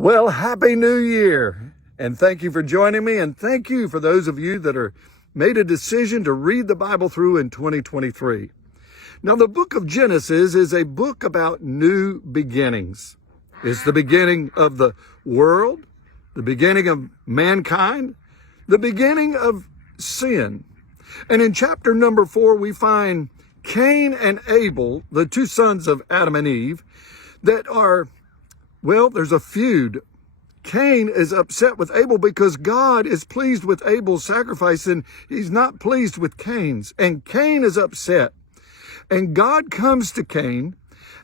Well, Happy New Year. And thank you for joining me. And thank you for those of you that are made a decision to read the Bible through in 2023. Now, the book of Genesis is a book about new beginnings. It's the beginning of the world, the beginning of mankind, the beginning of sin. And in chapter number 4, we find Cain and Abel, the two sons of Adam and Eve, that are, well, there's a feud. Cain is upset with Abel because God is pleased with Abel's sacrifice and he's not pleased with Cain's. And Cain is upset. And God comes to Cain,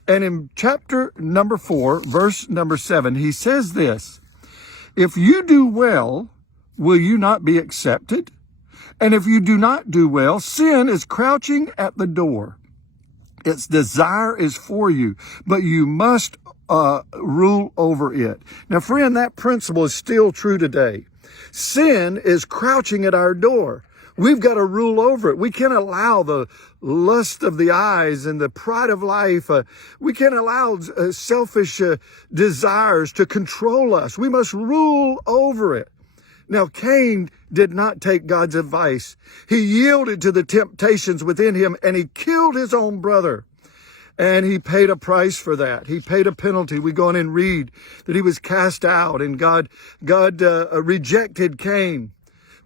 and in chapter number 4, verse number 7, he says this: "If you do well, will you not be accepted? And if you do not do well, sin is crouching at the door. Its desire is for you, but you must rule over it." Now, friend, that principle is still true today. Sin is crouching at our door. We've got to rule over it. We can't allow the lust of the eyes and the pride of life. We can't allow selfish desires to control us. We must rule over it. Now, Cain did not take God's advice. He yielded to the temptations within him and he killed his own brother. And he paid a price for that. He paid a penalty. We go on and read that he was cast out and God rejected Cain.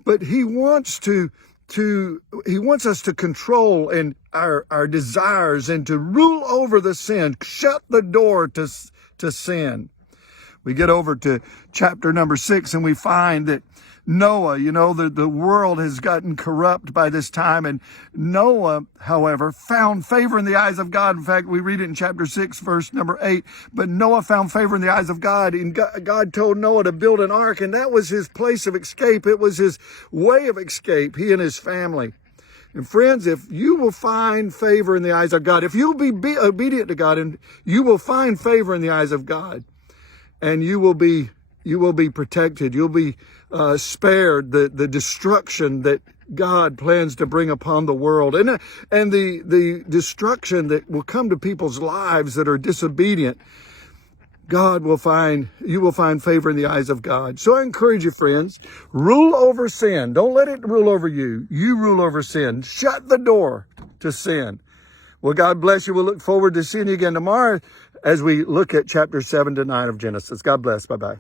But he wants us to control and our desires and to rule over the sin, shut the door to sin. We get over to chapter number 6 and we find that Noah, the world has gotten corrupt by this time. And Noah, however, found favor in the eyes of God. In fact, we read it in chapter 6, verse number 8. But Noah found favor in the eyes of God. And God told Noah to build an ark. And that was his place of escape. It was his way of escape, he and his family. And friends, if you will find favor in the eyes of God, if you'll be obedient to God, and you will find favor in the eyes of God, and you will be protected. You'll be spared the destruction that God plans to bring upon the world, and the destruction that will come to people's lives that are disobedient. You will find favor in the eyes of God. So I encourage you, friends, rule over sin. Don't let it rule over you. You rule over sin. Shut the door to sin. Well, God bless you. We'll look forward to seeing you again tomorrow as we look at chapter 7 to 9 of Genesis. God bless. Bye-bye.